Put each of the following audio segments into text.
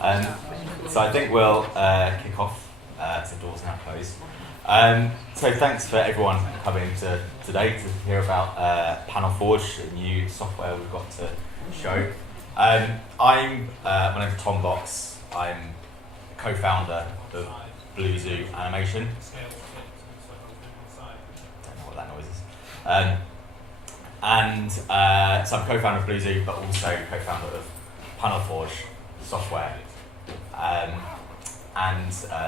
Um, so I think we'll kick off. So doors now closed. So thanks for everyone coming today to hear about PanelForge, the new software we've got to show. My name's Tom Box. I'm co-founder of Blue Zoo Animation. Don't know what that noise is. So I'm co-founder of Blue Zoo, but also co-founder of PanelForge software.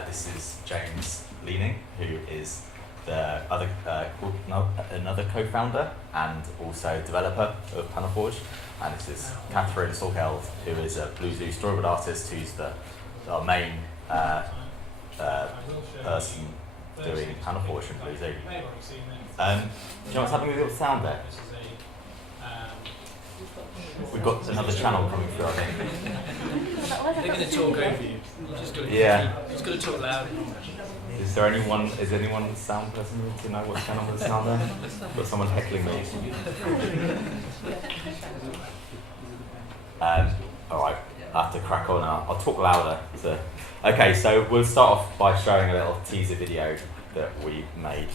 This is James Leaning, who is the another co-founder and also developer of PanelForge. And this is Catherine Sorgeld, who is a Blue Zoo storyboard artist, who's our main person doing PanelForge in Blue Zoo. Do you know what's happening with the sound there? We've got another channel coming through, I think. They're going to talk over you. You just got to talk loud. Is anyone sound person to know what's going on with the sound there? Got someone heckling me. Alright, I have to crack on now. I'll talk louder. Okay, so we'll start off by showing a little teaser video that we made.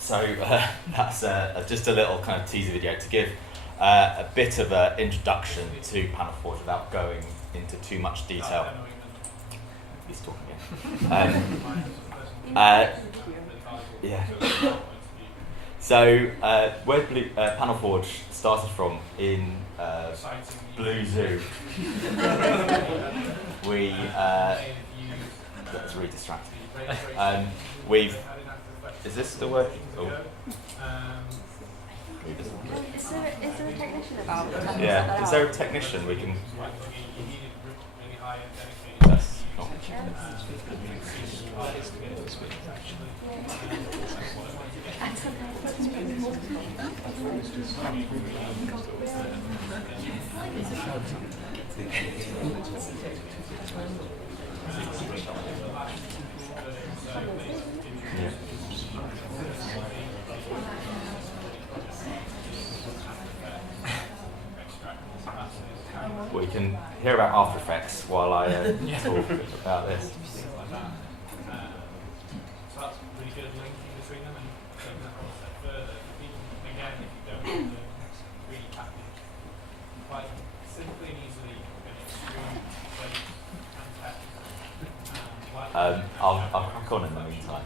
So that's just a little kind of teaser video to give a bit of an introduction to PanelForge without going into too much detail. He's talking again. Yeah. So where PanelForge started from in Blue Zoo. That's really distracting. Is this still working? Oh. Is there a technician about? Yeah, is there a technician we can... That's not... Yeah. We can hear about After Effects while I talk about this. So that's really good linking between them and taking that one step further. Again, if you don't want to really package quite simply and easily extrude weight and text. I'll crack on in the meantime.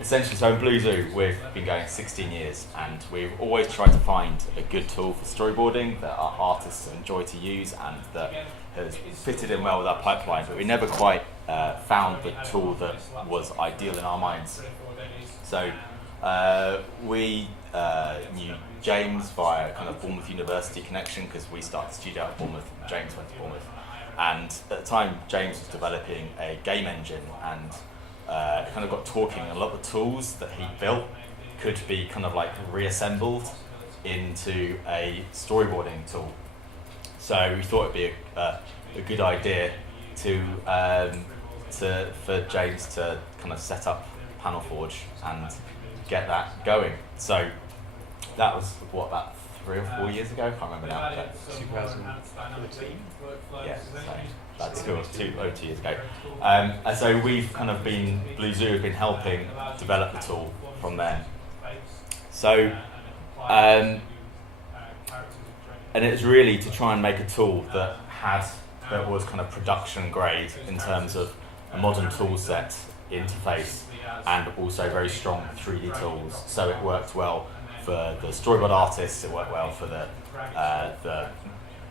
Essentially, so in Blue Zoo, we've been going 16 years, and we've always tried to find a good tool for storyboarding that our artists enjoy to use and that has fitted in well with our pipeline, but we never quite found the tool that was ideal in our minds. So we knew James via kind of Bournemouth University connection, because we started the studio at Bournemouth and James went to Bournemouth. And at the time, James was developing a game engine and kind of got talking, and a lot of the tools that he built could be kind of like reassembled into a storyboarding tool. So we thought it'd be a good idea to for James to kind of set up PanelForge and get that going. So that was what, about 3 or 4 years ago? I can't remember now. But 2014. yeah, so that's 2 years ago. And so we've kind of been, Blue Zoo have been helping develop the tool from there. So, and it's really to try and make a tool that was kind of production grade in terms of a modern tool set, interface, and also very strong 3D tools. So it worked well for the storyboard artists, it worked well for the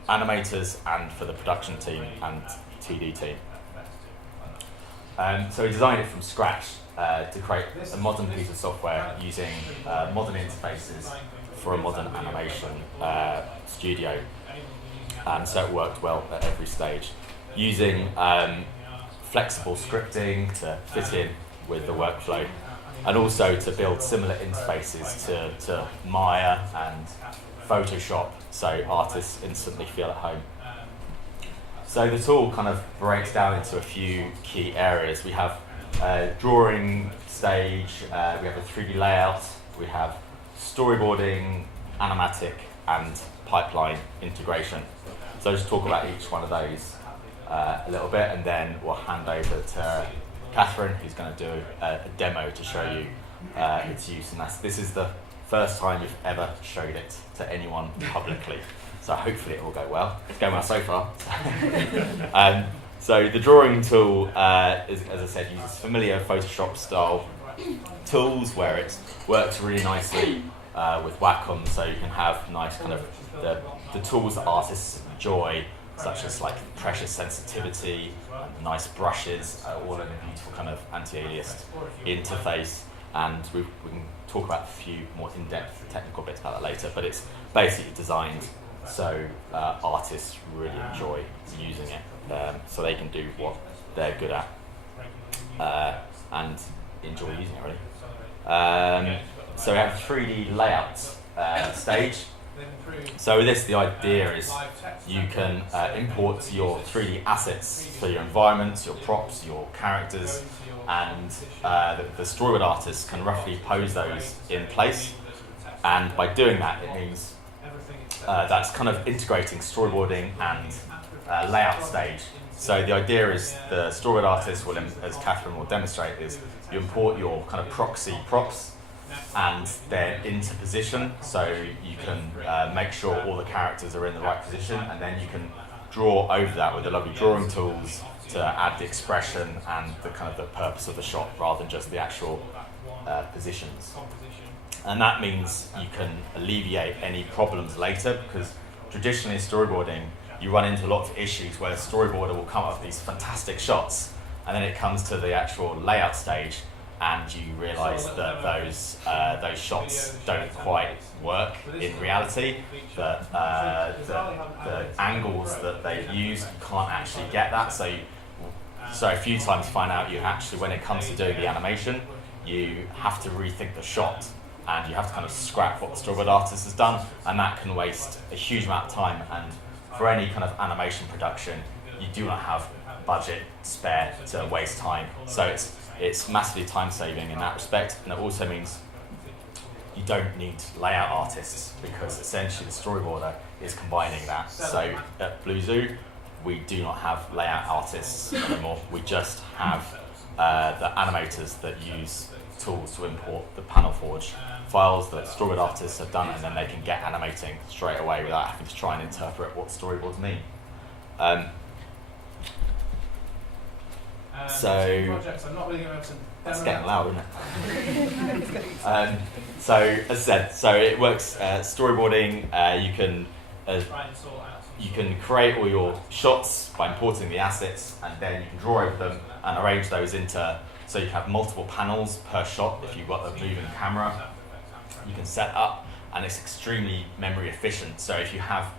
animators, and for the production team and TD team. So we designed it from scratch to create a modern piece of software using modern interfaces for a modern animation studio. And so it worked well at every stage, using flexible scripting to fit in with the workflow, and also to build similar interfaces to Maya and Photoshop, so artists instantly feel at home. So the tool kind of breaks down into a few key areas. We have drawing stage, we have a 3D layout, we have storyboarding, animatic, and pipeline integration. So I'll just talk about each one of those a little bit, and then we'll hand over to Catherine, who's going to do a demo to show you its use. And this is the first time we've ever showed it to anyone publicly. So hopefully it will go well. It's going well so far. So the drawing tool, is, as I said, uses familiar Photoshop style tools where it works really nicely with Wacom, so you can have nice kind of the tools that artists enjoy, such as like pressure sensitivity, nice brushes, all in a beautiful kind of anti-aliased interface. And we can talk about a few more in-depth technical bits about that later, but it's basically designed so artists really enjoy using it, so they can do what they're good at and enjoy using it really. So we have a 3D layout stage. So with this, the idea is you can import your 3D assets, so your environments, your props, your characters, and the storyboard artists can roughly pose those in place. And by doing that, it means that's kind of integrating storyboarding and layout stage. So the idea is the storyboard artist will, as Catherine will demonstrate, is you import your kind of proxy props and they're into position, so you can make sure all the characters are in the right position, and then you can draw over that with the lovely drawing tools to add the expression and the kind of the purpose of the shot rather than just the actual positions. And that means you can alleviate any problems later, because traditionally in storyboarding you run into a lot of issues where the storyboarder will come up with these fantastic shots, and then it comes to the actual layout stage and you realise that those shots don't quite work in reality, that the angles that they use, you can't actually get that. So a few times find out you actually, when it comes to doing the animation, you have to rethink the shot and you have to kind of scrap what the storyboard artist has done, and that can waste a huge amount of time. And for any kind of animation production, you do not have budget spare to waste time. So it's massively time saving in that respect, and it also means you don't need layout artists, because essentially the storyboarder is combining that. So at Blue Zoo, we do not have layout artists anymore. We just have the animators that use tools to import the PanelForge files that storyboard artists have done, and then they can get animating straight away without having to try and interpret what storyboards mean. So that's getting loud, isn't it? So as I said, so it works. Storyboarding, you can create all your shots by importing the assets, and then you can draw over them and arrange those into, so you can have multiple panels per shot. If you've got a moving camera, you can set up, and it's extremely memory efficient. So if you have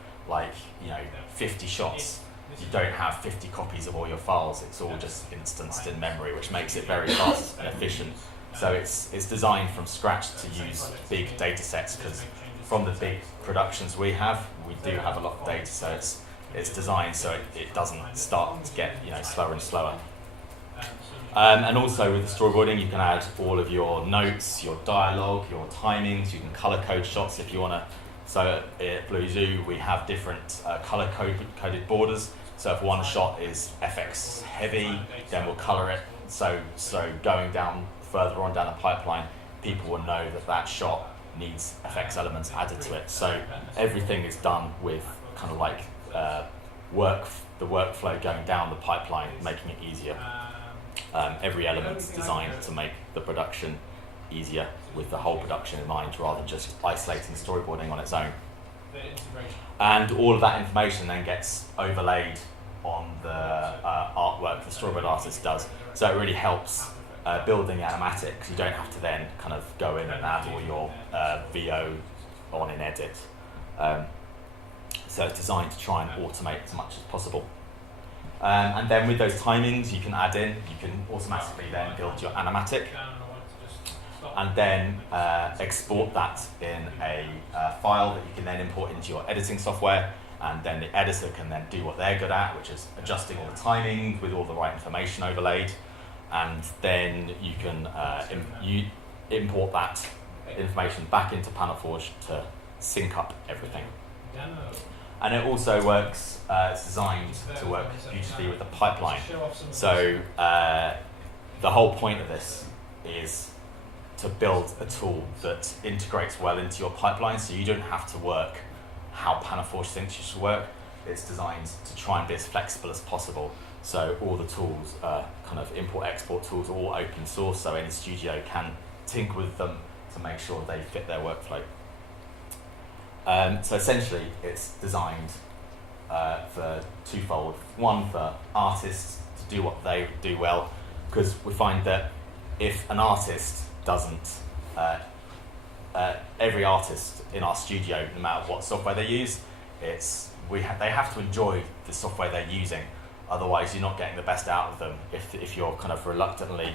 50 shots, you don't have 50 copies of all your files. It's all just instanced in memory, which makes it very fast and efficient. So it's designed from scratch to use big data sets, because from the big productions we do have a lot of data, so it's designed so it doesn't start to get slower and slower. And also with the storyboarding, you can add all of your notes, your dialogue, your timings. You can color code shots if you want to. So at Blue Zoo, we have different color coded borders. So if one shot is FX heavy, then we'll color it. So going down further on down the pipeline, people will know that that shot needs FX elements added to it. So everything is done with kind of like the workflow going down the pipeline, making it easier. Every element's designed to make the production easier with the whole production in mind, rather than just isolating storyboarding on its own. And all of that information then gets overlaid on the artwork the storyboard artist does. So it really helps building animatic, because you don't have to then kind of go in and add all your VO on in edit. So it's designed to try and automate as much as possible. And then with those timings you can add in, you can automatically then build your animatic and then export that in a file that you can then import into your editing software, and then the editor can then do what they're good at, which is adjusting all the timing with all the right information overlaid, and then you can import that information back into PanelForge to sync up everything. And it also works, it's designed to work beautifully with the pipeline. So the whole point of this is to build a tool that integrates well into your pipeline, so you don't have to work how PanelForge thinks you should work. It's designed to try and be as flexible as possible. So all the tools, kind of import-export tools, are all open source, so any studio can tinker with them to make sure they fit their workflow. So essentially, it's designed for twofold. One, for artists to do what they do well, because we find that if an artist doesn't, every artist in our studio, no matter what software they use, they have to enjoy the software they're using. Otherwise, you're not getting the best out of them if you're kind of reluctantly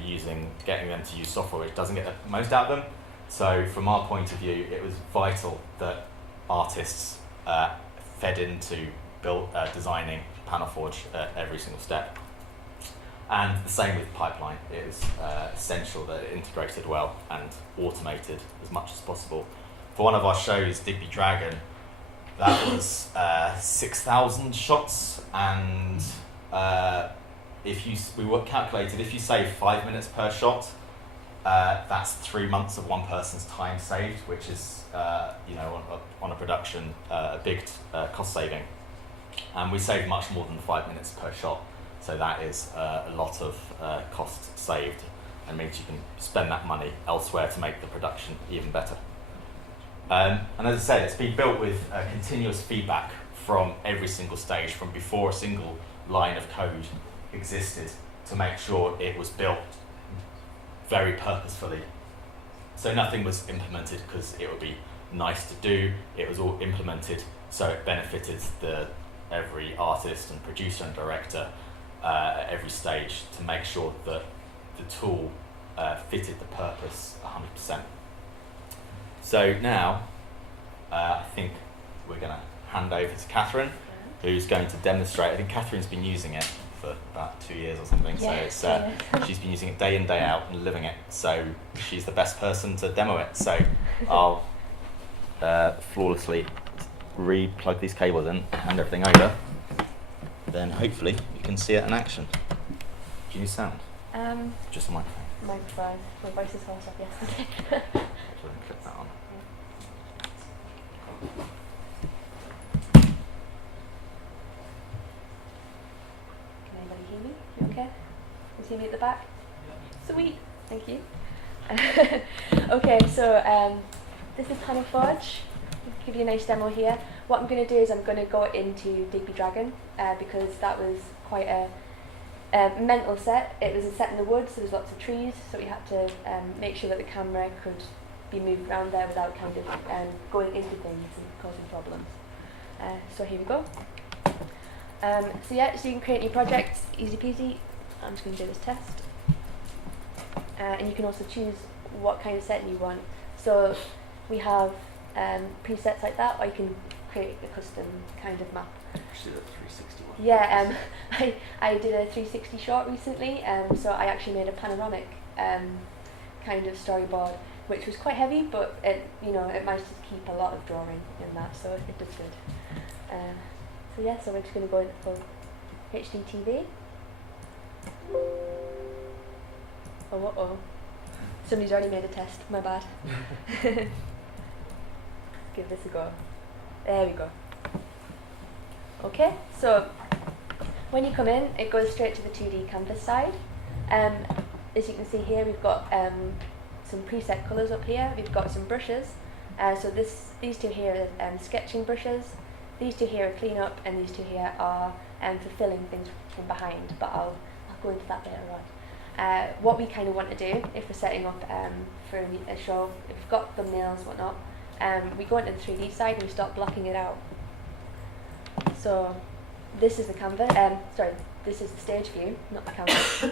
getting them to use software which doesn't get the most out of them. So from our point of view, it was vital that artists fed into designing PanelForge at every single step. And the same with pipeline. It was essential that it integrated well and automated as much as possible. For one of our shows, Digby Dragon, that was 6,000 shots, and we calculated if you save 5 minutes per shot, that's 3 months of one person's time saved, which is on a production a big cost saving. And we saved much more than 5 minutes per shot, so that is a lot of cost saved, and means you can spend that money elsewhere to make the production even better. And as I said, it's been built with continuous feedback from every single stage, from before a single line of code existed, to make sure it was built very purposefully. So nothing was implemented because it would be nice to do. It was all implemented so it benefited every artist and producer and director at every stage, to make sure that the tool fitted the purpose 100%. So now I think we're going to hand over to Catherine, who's going to demonstrate. I think Catherine's been using it for about 2 years or something, so she's been using it day in, day out and living it, so she's the best person to demo it. So I'll flawlessly re-plug these cables in, hand everything over, then hopefully you can see it in action. Do you need sound? Just a microphone. Microphone. My voice is hoarse up yesterday. So click that on. Can anybody hear me? You okay? Can you see me at the back? Sweet, thank you. Okay, so this is PanelForge. I'll give you a nice demo here. What I'm going to do is I'm going to go into Digby Dragon because that was quite a mental set. It was a set in the woods, so there was lots of trees, so we had to make sure that the camera could be moved around there without kind of going into things and causing problems. So here we go. So you can create new projects, easy peasy. I'm just going to do this test. And you can also choose what kind of setting you want. So we have presets like that, or you can create a custom kind of map. Actually, the 360 one. Yeah, I did a 360 short recently, so I actually made a panoramic kind of storyboard, which was quite heavy, but it managed to keep a lot of drawing in that, so it does good. So yeah, so we're just going to go in for HD TV. Oh, somebody's already made a test, my bad. Give this a go. There we go. Okay, so when you come in, it goes straight to the 2D canvas side. As you can see here, we've got some preset colours up here. We've got some brushes. So these two here are sketching brushes. These two here are clean up, and these two here are for filling things from behind. But I'll go into that later on. What we kind of want to do if we're setting up for a show, if we've got thumbnails, whatnot, we go into the 3D side and we start blocking it out. So this is the canvas. This is the stage view, not the canvas,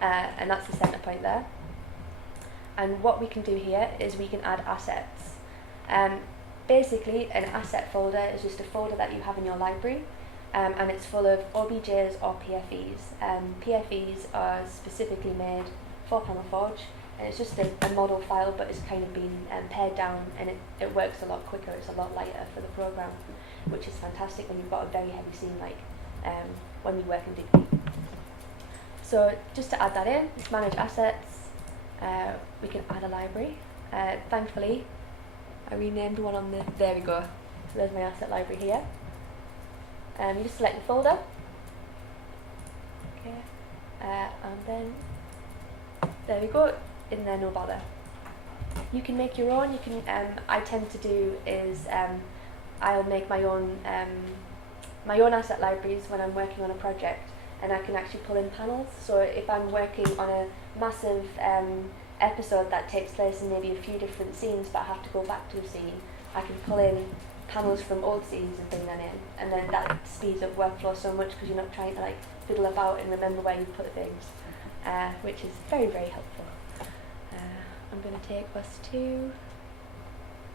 and that's the centre point there. And what we can do here is we can add assets. Basically, an asset folder is just a folder that you have in your library, and it's full of OBJs or PFEs. PFEs are specifically made for PanelForge, and it's just a model file, but it's kind of been pared down, and it works a lot quicker. It's a lot lighter for the program, which is fantastic when you've got a very heavy scene like when we work in Digby. So just to add that in, just manage assets. We can add a library. Thankfully, I renamed one on there we go. So there's my asset library here. You just select the folder. Okay. And then there we go. In there, no bother. You can make your own. You can. I tend to do is I'll make my own asset libraries when I'm working on a project, and I can actually pull in panels. So if I'm working on a massive episode that takes place in maybe a few different scenes, but I have to go back to a scene, I can pull in panels from old scenes and bring them in, and then that speeds up workflow so much because you're not trying to like fiddle about and remember where you put things, which is very, very helpful. I'm going to take us to,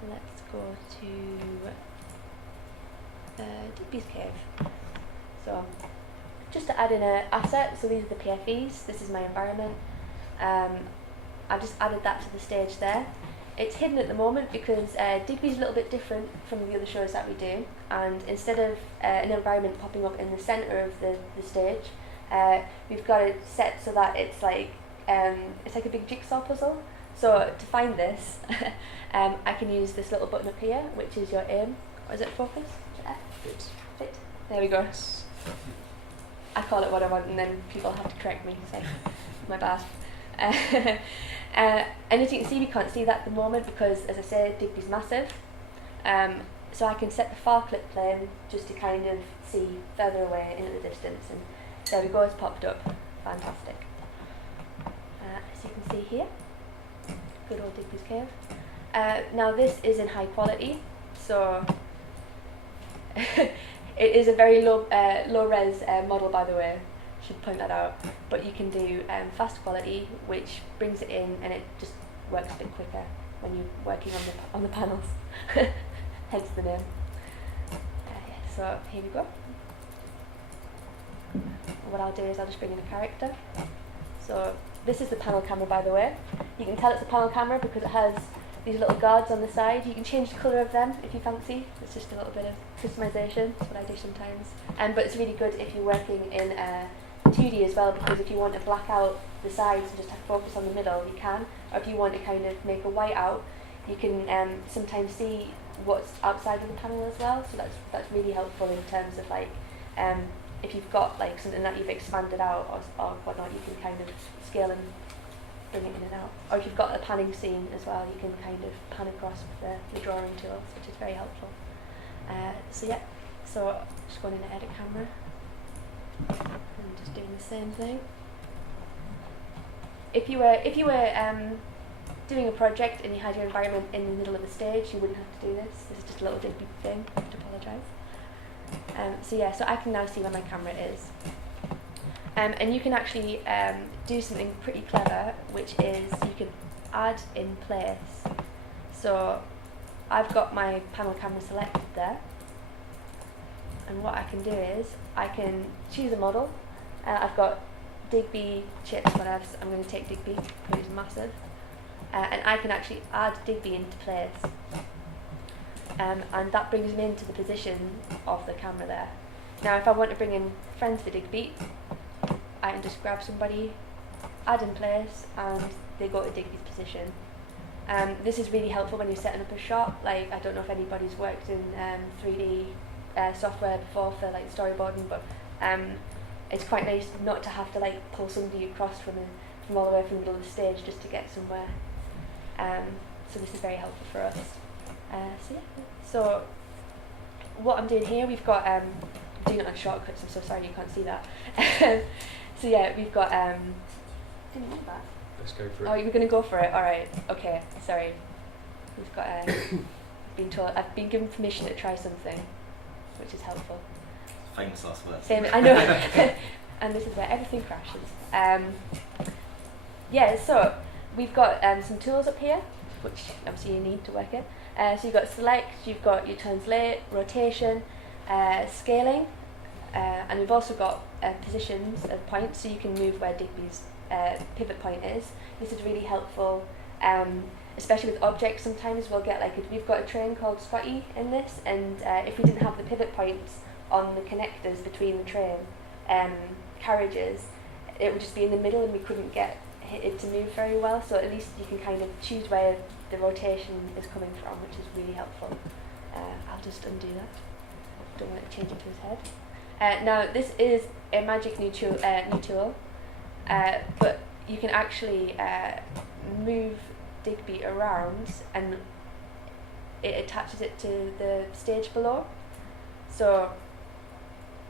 let's go to Digby's Cave. So just to add in an asset, so these are the PFEs, this is my environment. I've just added that to the stage there. It's hidden at the moment because Digby's a little bit different from the other shows that we do, and instead of an environment popping up in the centre of the stage, we've got it set so that it's like a big jigsaw puzzle. So to find this, I can use this little button up here, which is your aim. Or is it focus? Fit. There we go. I call it what I want, and then people have to correct me. It's like, my bad. And as you can see, we can't see that at the moment because, as I said, Digby's massive. So I can set the far clip plane just to kind of see further away into the distance. And there we go, it's popped up. Fantastic. As you can see here, good old Digby's Cave. Now this is in high quality, so it is a very low res model, by the way. Should point that out. But you can do fast quality, which brings it in, and it just works a bit quicker when you're working on the panels. Hence the name. So here we go. What I'll do is I'll just bring in a character. So this is the panel camera, by the way. You can tell it's a panel camera because it has these little guards on the side. You can change the colour of them if you fancy. It's just a little bit of customization. That's what I do sometimes. But it's really good if you're working in 2D as well, because if you want to black out the sides and just have focus on the middle, you can. Or if you want to kind of make a white out, you can sometimes see what's outside of the panel as well. So that's really helpful in terms of like if you've got like something that you've expanded out or whatnot, you can kind of scale and bring it in and out. Or if you've got a panning scene as well, you can kind of pan across with the drawing tools, which is very helpful. So yeah, so just going in the edit camera and just doing the same thing. If you were doing a project and you had your environment in the middle of the stage, you wouldn't have to do this. This is just a little Digby thing. I have to apologise. So yeah, so I can now see where my camera is. And you can actually do something pretty clever, which is you can add in place. So I've got my panel camera selected there. And what I can do is I can choose a model. I've got Digby chips, whatever. So I'm going to take Digby, who's massive, and I can actually add Digby into place, and that brings me into the position of the camera there. Now, if I want to bring in friends for Digby, I can just grab somebody, add in place, and they go to Digby's position. This is really helpful when you're setting up a shot. Like, I don't know if anybody's worked in 3D software before for like storyboarding, but it's quite nice not to have to like pull somebody across from all the way from the middle of the stage just to get somewhere. So this is very helpful for us. So what I'm doing here, we've got I'm doing it on shortcuts. I'm so sorry you can't see that. So yeah, we've got didn't know that. Let's go for it. Oh, you were going to go for it? Alright, okay, sorry. We've got, I've been given permission to try something, which is helpful. Famous last words. I know, and this is where everything crashes. Yeah, so we've got some tools up here, which obviously you need to work it. So you've got select, you've got your translate, rotation, scaling, and we've also got positions of points, so you can move where Digby's pivot point is. This is really helpful, especially with objects. Sometimes we'll get we've got a train called Scotty in this, and if we didn't have the pivot points on the connectors between the train carriages, it would just be in the middle and we couldn't get it to move very well. So at least you can kind of choose where the rotation is coming from, which is really helpful. I'll just undo that. Don't want to change it to his head. Now this is a magic new tool, but you can actually move Digby around and it attaches it to the stage below. So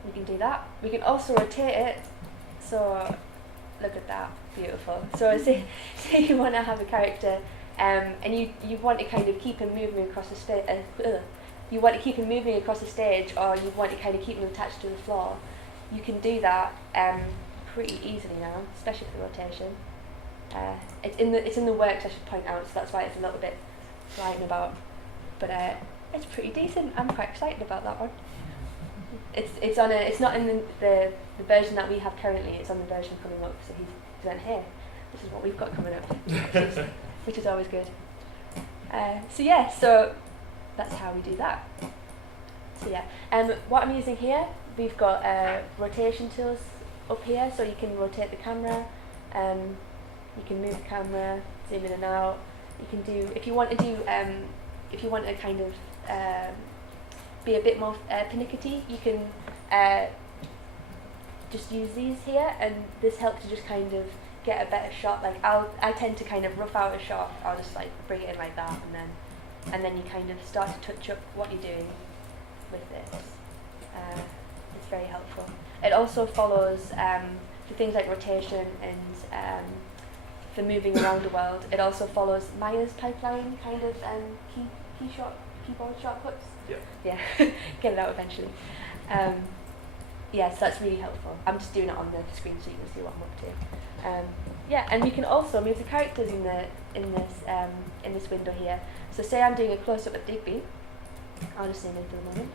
we can do that. We can also rotate it. So look at that, beautiful. So say you want to have a character and you want to kind of keep him moving across the stage. You want to keep him moving across the stage, or you want to kind of keep him attached to the floor. You can do that pretty easily now, especially for rotation. It's in the works, I should point out, so that's why it's a little bit sliding about. But it's pretty decent. I'm quite excited about that one. It's not in the version that we have currently. It's on the version coming up. So he went, hey, this is what we've got coming up, which is always good. So that's how we do that. So yeah, what I'm using here, we've got rotation tools up here, so you can rotate the camera, you can move the camera, zoom in and out. You can do, if you want to kind of be a bit more pernickety, you can just use these here, and this helps you just kind of get a better shot. Like I tend to kind of rough out a shot. I'll just like bring it in like that, and then you kind of start to touch up what you're doing with this. It's very helpful. It also follows for things like rotation and for moving around the world. It also follows Maya's pipeline kind of keyboard shortcuts. Yeah, get it out eventually. So that's really helpful. I'm just doing it on the screen so you can see what I'm up to. And we can also move the characters in this window here. So say I'm doing a close up of Digby. I'll just zoom in for the moment.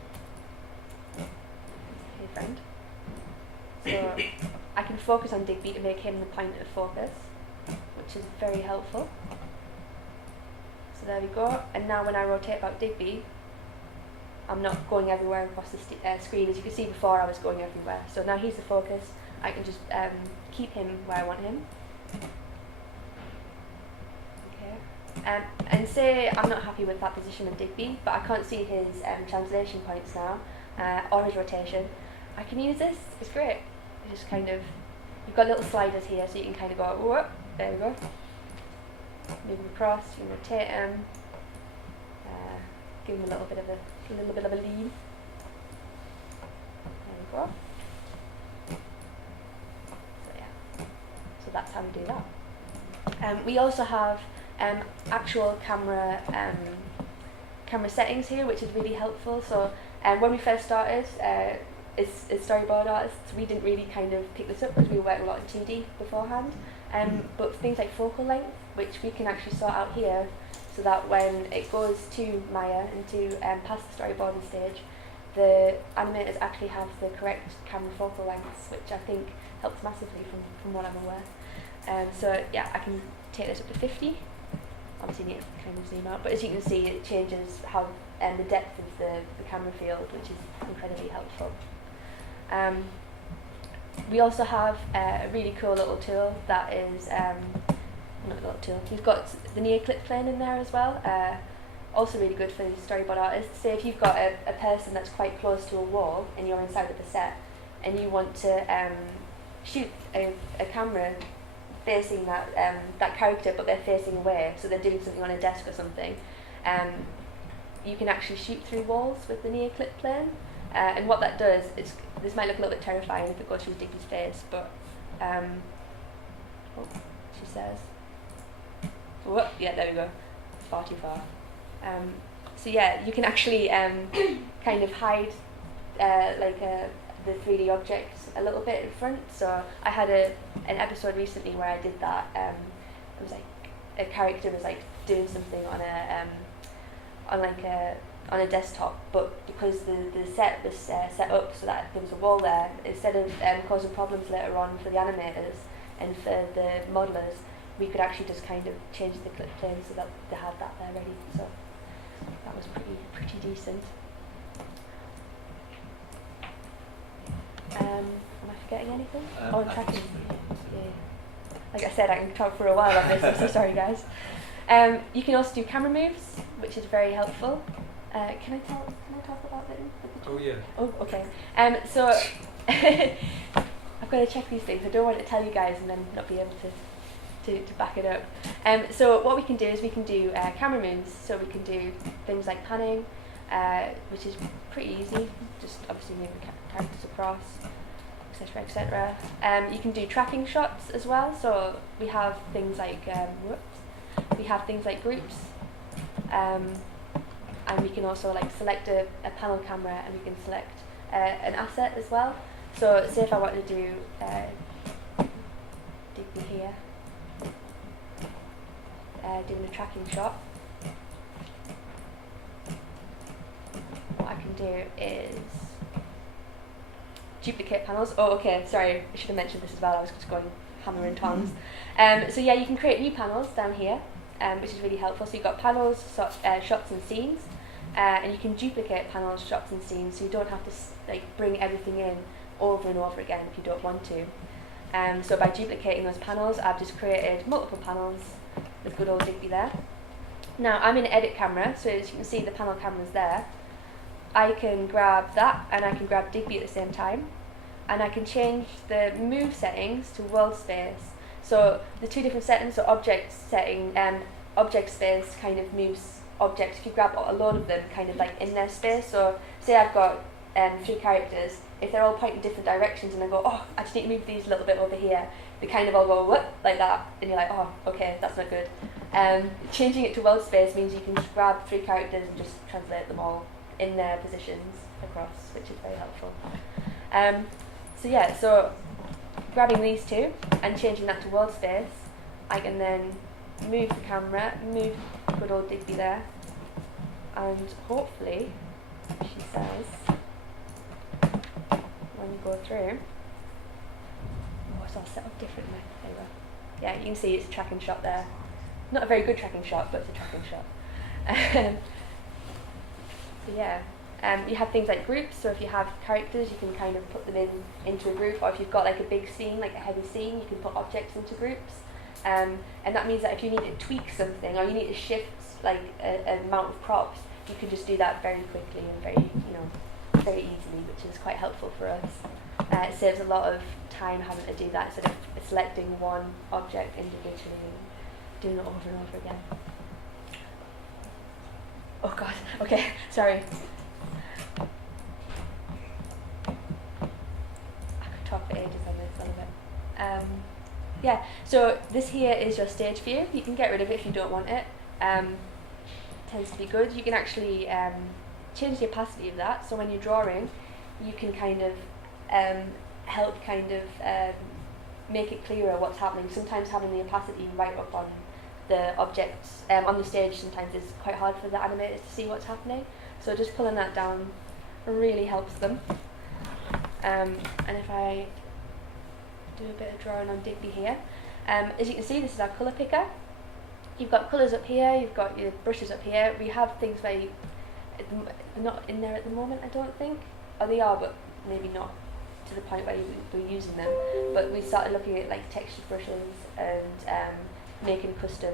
Hey friend. So I can focus on Digby to make him the point of focus, which is very helpful. So there we go. And now when I rotate about Digby, I'm not going everywhere across the screen. As you can see before, I was going everywhere. So now he's the focus. I can just keep him where I want him. Okay. And say I'm not happy with that position of Digby, but I can't see his translation points now, or his rotation. I can use this. It's great. You just kind of, you've got little sliders here, so you can kind of go, whoop, there we go. Move him across. You can rotate him. Give him a little bit of a lean. There we go. So yeah, so that's how we do that. We also have actual camera settings here, which is really helpful. So when we first started, as storyboard artists, we didn't really kind of pick this up because we worked a lot in 2D beforehand. But things like focal length, which we can actually sort out here, so that when it goes to Maya and to past the storyboarding stage, the animators actually have the correct camera focal lengths, which I think helps massively from what I'm aware. So yeah, I can take this up to 50. Obviously you need to kind of zoom out, but as you can see it changes how the depth of the camera field, which is incredibly helpful. We also have a really cool little tool that is, not a little tool, we've got the near clip plane in there as well, also really good for the storyboard artists. Say if you've got a person that's quite close to a wall and you're inside of the set and you want to shoot a camera facing that character, but they're facing away, so they're doing something on a desk or something, you can actually shoot through walls with the near clip plane. And what that does, this might look a little bit terrifying if it goes through Digby's face, but she says, whoop, yeah, there we go, far too far. So yeah, you can actually kind of hide the 3D objects a little bit in front. So I had an episode recently where I did that. It was like a character was like doing something on a desktop, but because the set was set up so that there was a wall there, instead of causing problems later on for the animators and for the modelers, we could actually just kind of change the clip plane so that they had that there ready. So that was pretty decent. Am I forgetting anything? Tracking. Yeah. Like I said, I can talk for a while on this. I'm so sorry, guys. You can also do camera moves, which is very helpful. Can I talk about them? Oh yeah. Oh, okay. So I've got to check these things. I don't want to tell you guys and then not be able to back it up. So what we can do is we can do camera moves. So we can do things like panning, which is pretty easy. Just obviously moving characters across, etc., etc. You can do tracking shots as well. So we have things like groups. And we can also like select a panel camera, and we can select an asset as well. So say if I wanted to do Digby here, doing a tracking shot, what I can do is duplicate panels. Oh, okay, sorry, I should have mentioned this as well. I was just going hammer and tongs. So yeah, you can create new panels down here, which is really helpful. So you've got panels, shots and scenes. And you can duplicate panels, shots and scenes, so you don't have to bring everything in over and over again if you don't want to. So by duplicating those panels, I've just created multiple panels with good old Digby there. Now I'm in edit camera, so as you can see the panel camera's there. I can grab that and I can grab Digby at the same time, and I can change the move settings to world space. So the two different settings, so object setting, object space kind of moves objects. If you grab a load of them kind of like in their space, so say I've got 3 characters, if they're all pointing different directions and I go, oh, I just need to move these a little bit over here, they kind of all go, what, like that, and you're like, oh, okay, that's not good. Changing it to world space means you can just grab 3 characters and just translate them all in their positions across, which is very helpful. So yeah, so grabbing these two and changing that to world space, I can then move the camera, move good old Digby there, and hopefully, she says, when you go through, oh, it's all set up differently. There you go. Yeah, you can see it's a tracking shot there. Not a very good tracking shot, but it's a tracking shot. So yeah, you have things like groups. So if you have characters, you can kind of put them into a group, or if you've got like a big scene, like a heavy scene, you can put objects into groups. And that means that if you need to tweak something or you need to shift like an amount of props, you can just do that very quickly and very easily, which is quite helpful for us. It saves a lot of time having to do that instead of selecting one object individually and doing it over and over again. Oh god, okay, sorry. I could talk for ages on this, on a bit. Yeah, so this here is your stage view. You can get rid of it if you don't want it. Tends to be good. You can actually change the opacity of that. So when you're drawing, you can kind of help kind of make it clearer what's happening. Sometimes having the opacity right up on the objects on the stage sometimes is quite hard for the animators to see what's happening. So just pulling that down really helps them. And if I do a bit of drawing on Digby here, as you can see, this is our colour picker. You've got colours up here, you've got your brushes up here. We have things where they're not in there at the moment, I don't think. Or they are, but maybe not to the point where we're using them. But we started looking at like textured brushes and making custom.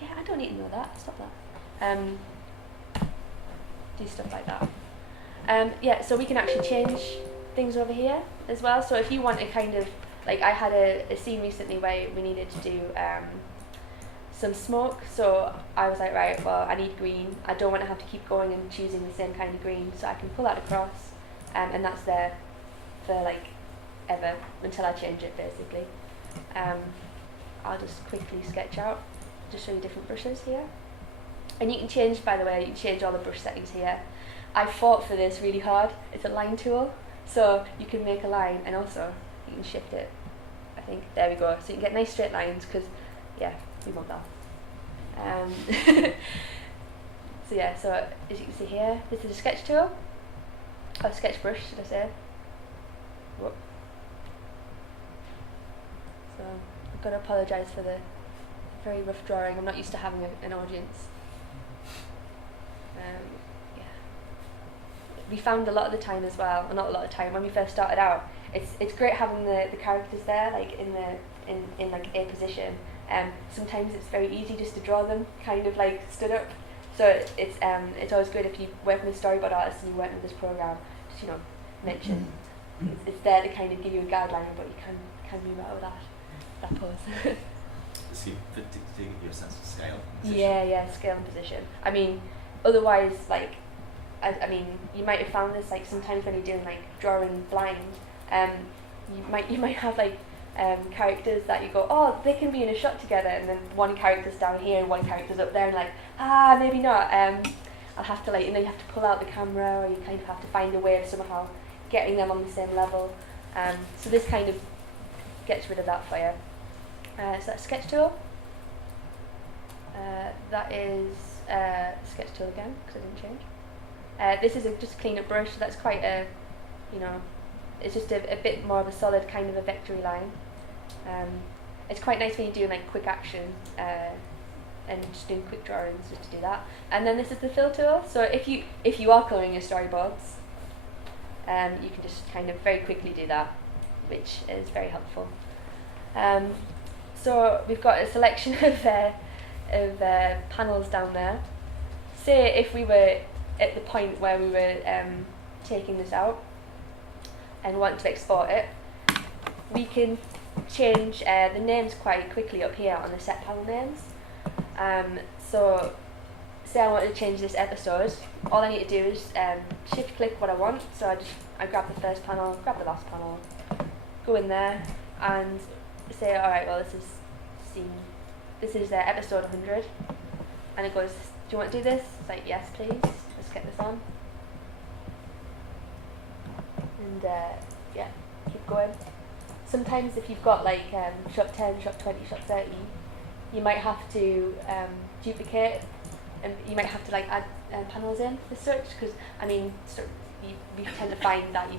Yeah, I don't need to know that. Stop that. Do stuff like that. Yeah, so we can actually change things over here as well. So if you want to kind of, like I had a scene recently where we needed to do some smoke, so I was like, right, well, I need green. I don't want to have to keep going and choosing the same kind of green, so I can pull that across, and that's there for like ever until I change it, basically. I'll just quickly sketch out, just show you different brushes here. And you can change, by the way, you can change all the brush settings here. I fought for this really hard. It's a line tool, so you can make a line and also you can shift it. I think, there we go. So you can get nice straight lines because, yeah, we want that. So yeah, so as you can see here, this is a sketch tool, or sketch brush, should I say. Whoop. So I've got to apologise for the very rough drawing. I'm not used to having an audience. Yeah. We found a lot of the time as well, or not a lot of time, when we first started out, it's great having the characters there, like in like a position. Sometimes it's very easy just to draw them kind of like stood up. So it's always good if you work with a storyboard artist and you work with this program, just mention it's there to kind of give you a guideline, but you can move out of that pose. To give you a sense of scale. Yeah, scale and position. I mean, otherwise, like, I mean, you might have found this, like, sometimes when you're doing, like, drawing blind, you might have, like, characters that you go, oh, they can be in a shot together, and then one character's down here and one character's up there, and like, maybe not. I'll have to, like, you have to pull out the camera, or you kind of have to find a way of somehow getting them on the same level. So this kind of gets rid of that for you. So that's sketch tool. That is sketch tool again, because I didn't change. This is just a clean up brush, so that's quite a, it's just a bit more of a solid kind of a vectory line. It's quite nice when you're doing like quick action and just doing quick drawings just to do that. And then this is the fill tool, so if you are colouring your storyboards, you can just kind of very quickly do that, which is very helpful. So we've got a selection of panels down there. Say if we were at the point where we were taking this out and want to export it, we can change the names quite quickly up here on the set panel names. So say I wanted to change this episode, all I need to do is shift click what I want. So I grab the first panel, grab the last panel, go in there and say, alright, well, this is episode 100, and it goes, do you want to do this? It's like, yes please, let's get this on. And yeah, keep going. Sometimes if you've got like shot 10, shot 20, shot 30, you might have to duplicate, and you might have to like add panels in as such, because I mean, we tend to find that you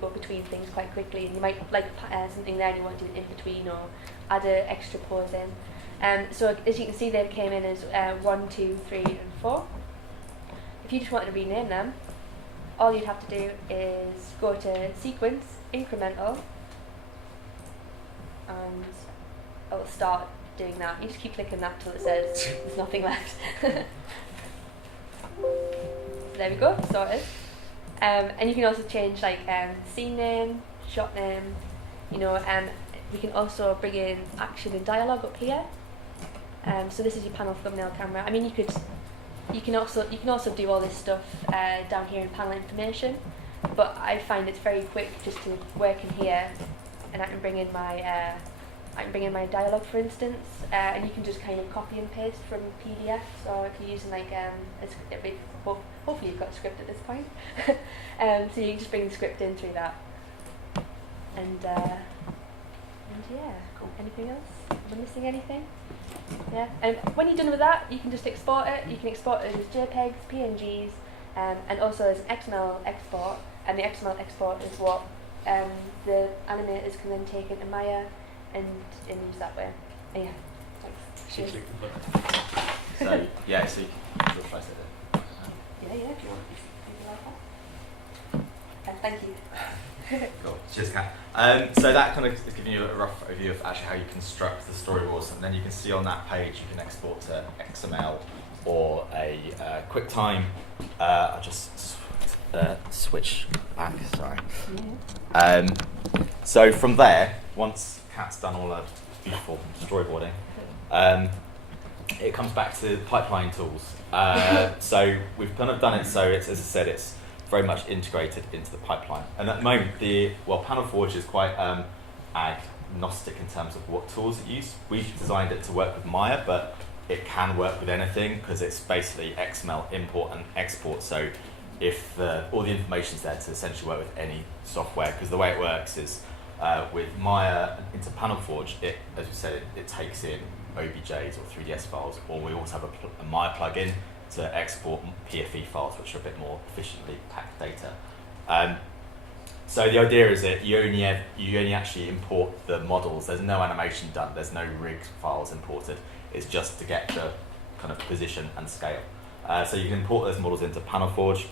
go between things quite quickly, and you might like something there and you want to do it in between, or add an extra pause in. So as you can see, they came in as 1, 2, 3, and 4. If you just wanted to rename them, all you'd have to do is go to Sequence, Incremental, and it will start doing that. You just keep clicking that till it says there's nothing left. There we go, sorted. And you can also change like scene name, shot name, we can also bring in action and dialogue up here. So this is your panel thumbnail camera. I mean, you can also do all this stuff down here in panel information, but I find it's very quick just to work in here, and I can bring in my dialogue, for instance, and you can just kind of copy and paste from PDFs, or if you're using like hopefully you've got a script at this point, so you can just bring the script in through that, and yeah, cool. Anything else? Am I missing anything? Yeah, and when you're done with that, you can just export it. You can export it as JPEGs, PNGs, And also there's an XML export, and the XML export is what the animators can then take into Maya and use that way. And yeah, thanks. Cheers. So yeah, so you can replace it. Yeah, if you want. Maybe like that. Thank you. Cool. Cheers, Kat. So that kind of is giving you a rough overview of actually how you construct the storyboards, and then you can see on that page you can export to XML or a QuickTime. I'll just switch back. Sorry. So from there, once Kat's done all the beautiful storyboarding, it comes back to pipeline tools. So we've kind of done it so it's, as I said, it's very much integrated into the pipeline. And at the moment, PanelForge is quite agnostic in terms of what tools it uses. We've designed it to work with Maya, but it can work with anything because it's basically XML import and export. So if all the information's there to essentially work with any software, because the way it works is with Maya into PanelForge, as we said, it takes in OBJs or 3ds files, or we also have a Maya plugin to export PFE files, which are a bit more efficiently packed data. So the idea is that you only actually import the models. There's no animation done. There's no rig files imported. It's just to get the kind of position and scale. So you can import those models into PanelForge.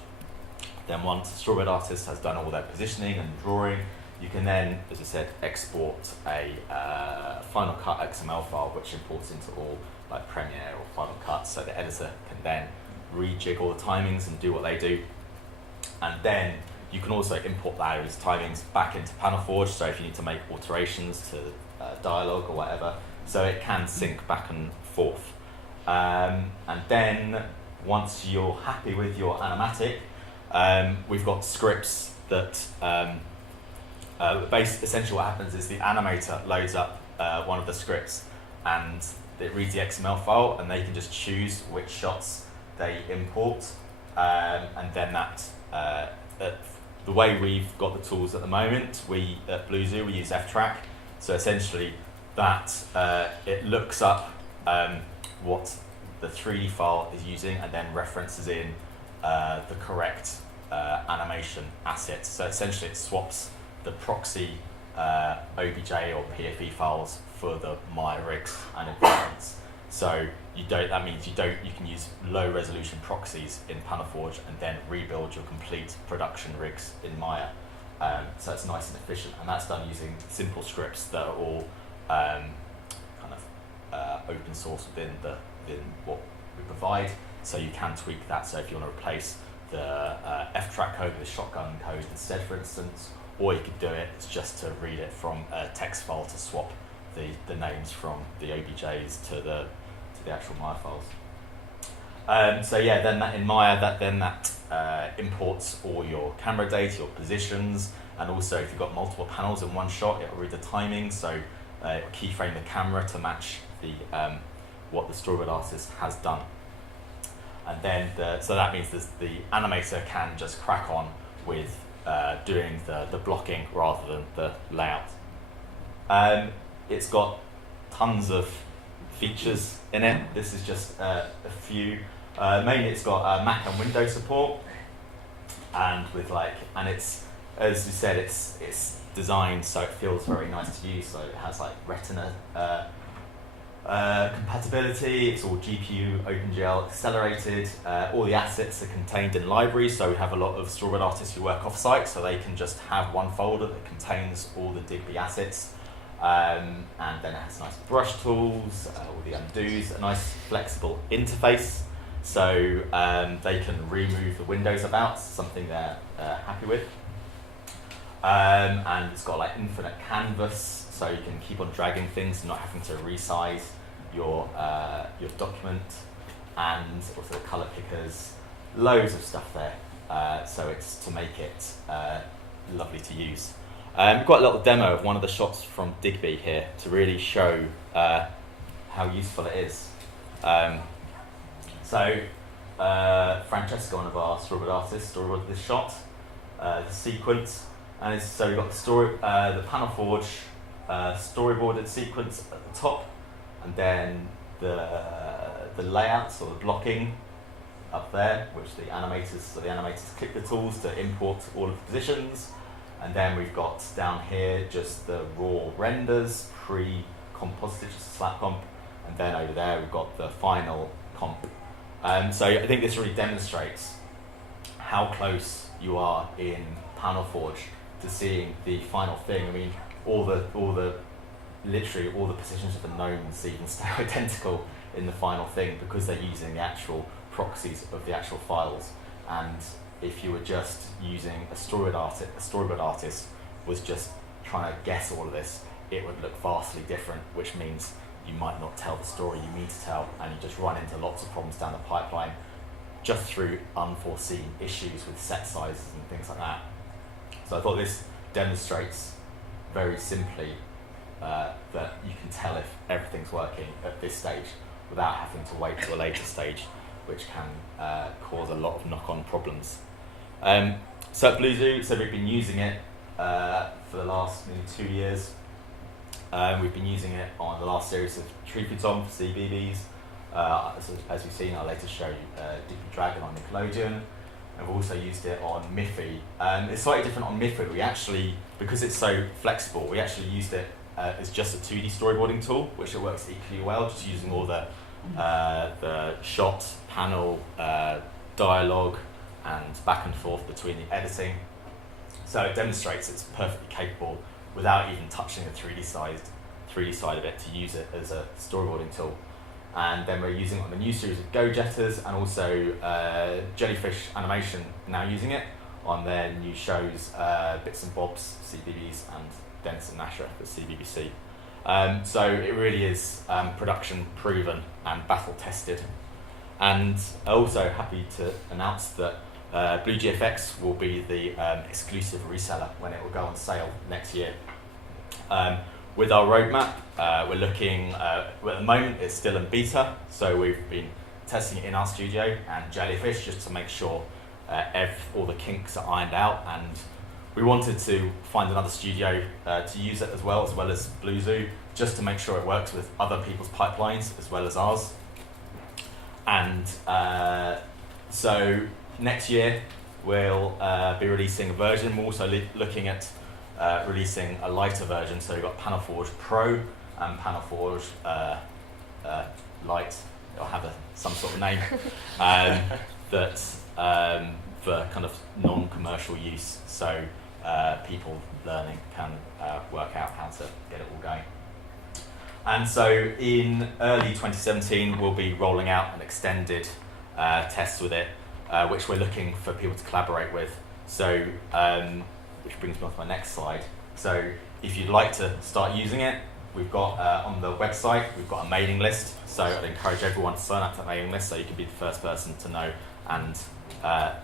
Then once Storyboard Artist has done all their positioning and drawing, you can then, as I said, export a Final Cut XML file, which imports into all like Premiere or Final Cut, so the editor can then rejig all the timings and do what they do. And then you can also import those timings back into PanelForge, so if you need to make alterations to dialogue or whatever, so it can sync back and forth. And then once you're happy with your animatic, we've got scripts that essentially what happens is the animator loads up one of the scripts and it reads the XML file, and they can just choose which shots they import, and then the way we've got the tools at the moment, we at BlueZoo we use FTrack, so essentially that it looks up what the 3D file is using and then references in the correct animation assets. So essentially it swaps the proxy OBJ or PFE files for the Maya rigs and environments. So that means you can use low resolution proxies in PanelForge and then rebuild your complete production rigs in Maya. So it's nice and efficient, and that's done using simple scripts that are all open source within what we provide. So you can tweak that. So if you want to replace the FTrack code with shotgun code instead, for instance, or you could do it, it's just to read it from a text file to swap the names from the OBJs to the actual Maya files. So yeah, then in Maya, that imports all your camera data, your positions, and also if you've got multiple panels in one shot, it'll read the timing, so it'll keyframe the camera to match what the Storyboard Artist has done. And then, so that means the animator can just crack on with doing the blocking rather than the layout. It's got tons of features in it. This is just a few. Mainly, it's got Mac and Windows support, and it's, as you said, it's designed so it feels very nice to use. So it has like Retina compatibility. It's all GPU OpenGL accelerated. All the assets are contained in libraries, so we have a lot of Storyboard artists who work off-site, so they can just have one folder that contains all the Digby assets. And then it has nice brush tools, all the undos, a nice flexible interface, so they can remove the windows about, something they're happy with. And it's got like infinite canvas, so you can keep on dragging things and not having to resize your document, and also the color pickers, loads of stuff there, so it's to make it lovely to use. We've got a little demo of one of the shots from Digby here to really show how useful it is. Francesca, one of our storyboard artists, storyboarded this shot, the sequence, and so we've got the PanelForge storyboarded sequence at the top, and then the layouts or the blocking up there, which the animators click the tools to import all of the positions. And then we've got down here just the raw renders, pre-composited, just a slap comp. And then over there we've got the final comp. So I think this really demonstrates how close you are in PanelForge to seeing the final thing. I mean, literally all the positions of the gnomes even stay identical in the final thing because they're using the actual proxies of the actual files. And if you were just using a storyboard artist was just trying to guess all of this, it would look vastly different, which means you might not tell the story you need to tell, and you just run into lots of problems down the pipeline just through unforeseen issues with set sizes and things like that. So I thought this demonstrates very simply that you can tell if everything's working at this stage without having to wait to a later stage, which can cause a lot of knock-on problems. So at BlueZoo, so we've been using it for the last nearly 2 years. We've been using it on the last series of Treefuton for CBBS. As you've seen, I'll later show Dippy Dragon on Nickelodeon. And we've also used it on Miffy. It's slightly different on Miffy. We actually, because it's so flexible, we actually used it as just a 2D storyboarding tool, which it works equally well, just using all the shot, panel, dialogue, and back and forth between the editing. So it demonstrates it's perfectly capable without even touching the 3D side of it to use it as a storyboarding tool. And then we're using it on the new series of Go Jetters, and also Jellyfish Animation now using it on their new shows, Bits and Bobs, CBBS, and Dennis and Nasher for CBBC. So it really is production proven and battle tested. And also happy to announce that BlueGFX will be the exclusive reseller when it will go on sale next year. With our roadmap, we're looking, at the moment it's still in beta, so we've been testing it in our studio and Jellyfish just to make sure all the kinks are ironed out, and we wanted to find another studio to use it as well as BlueZoo, just to make sure it works with other people's pipelines as well as ours. And so next year we'll be releasing a version. We're also looking at releasing a lighter version, so we've got PanelForge Pro and PanelForge Lite. It'll have some sort of name that for kind of non-commercial use, so people learning can work out how to get it all going. And so in early 2017 we'll be rolling out an extended test with it, which we're looking for people to collaborate with. So which brings me on to my next slide. So if you'd like to start using it, we've got on the website, we've got a mailing list. So I'd encourage everyone to sign up to that mailing list so you can be the first person to know, and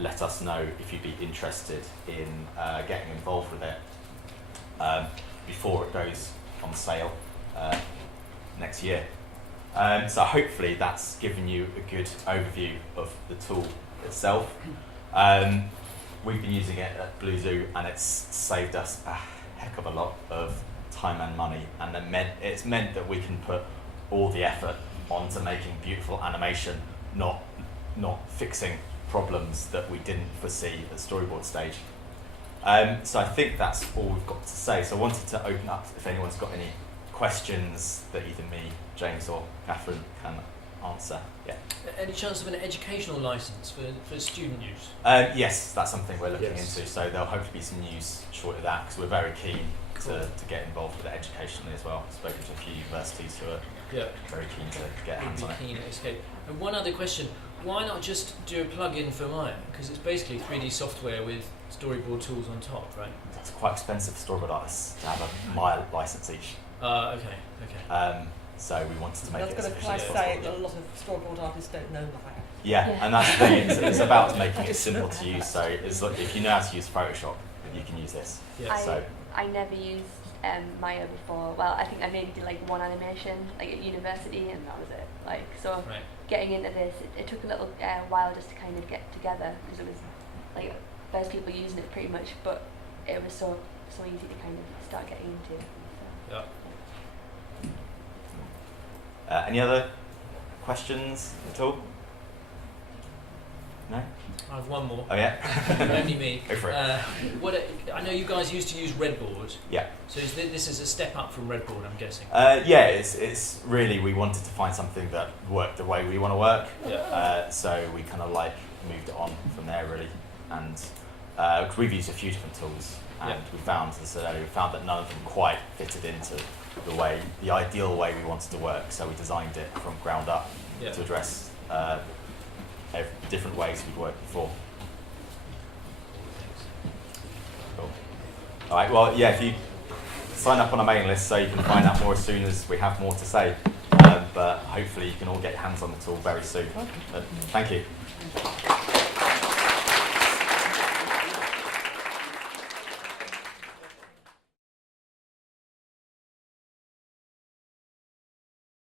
let us know if you'd be interested in getting involved with it before it goes on sale next year. So hopefully that's given you a good overview of the tool itself. We've been using it at BlueZoo, and it's saved us a heck of a lot of time and money, and it's meant that we can put all the effort onto making beautiful animation, not fixing problems that we didn't foresee at storyboard stage. So I think that's all we've got to say. So I wanted to open up if anyone's got any questions that either me, James, or Catherine can answer. Yeah. Any chance of an educational license for student use? Yes, that's something we're looking into. So there'll hopefully be some news shortly of that, because we're very keen to get involved with it educationally as well. I've spoken to a few universities who are very keen to get hands on it. Escape. And one other question: why not just do a plugin for Maya? Because it's basically 3D software with storyboard tools on top, right? It's quite expensive for storyboard artists to have a Maya license each. Okay. So we wanted to make it as efficient as possible. say that a lot of storyboard artists don't know Maya. Yeah, and that's the thing. It's about making it simple to use. So it's like, if you know how to use Photoshop, you can use this. Yeah. I never used Maya before. Well, I think I maybe did like one animation like at university, and that was it. Like getting into this, it took a little while just to kind of get together, because it was like first people using it pretty much, but it was so easy to kind of start getting into. So. Yeah. Any other questions at all? I have one more. Oh yeah. Only me. Go for it. I know you guys used to use Redboard. Yeah. So this is a step up from Redboard, I'm guessing. Yeah, it's really, we wanted to find something that worked the way we want to work. Yeah. So we kind of like moved it on from there really, and 'cause we've used a few different tools, and we found that none of them quite fitted into the ideal way we wanted to work. So we designed it from ground up to address different ways we'd worked before. Cool. All right. Well, yeah. If you sign up on our mailing list, so you can find out more as soon as we have more to say. But hopefully, you can all get your hands on the tool very soon. But thank you.